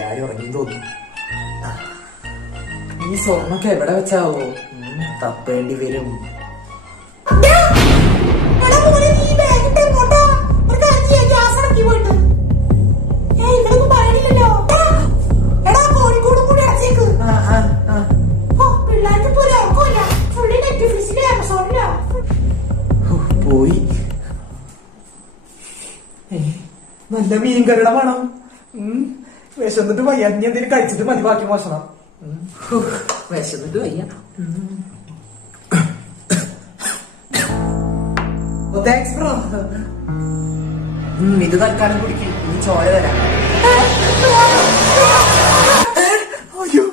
എല്ലാരും ഉറങ്ങിയും തോന്നുന്നു. ഈ സ്വർണ്ണൊക്കെ എവിടെ വെച്ചാവോ? തപ്പേണ്ടി വരും. പോയി. നല്ല മീൻ കറിയുടെ മണം. വിശന്നിട്ട് വയ്യ. നീ എന്തെങ്കിലും കഴിച്ചിട്ട് മതി ബാക്കി മോശണം. വിശന്നിട്ട് വയ്യ. Thanks bro. ഇത് തൽക്കാലം കുടിക്കും. നീ ചോര തരാം. അയ്യോ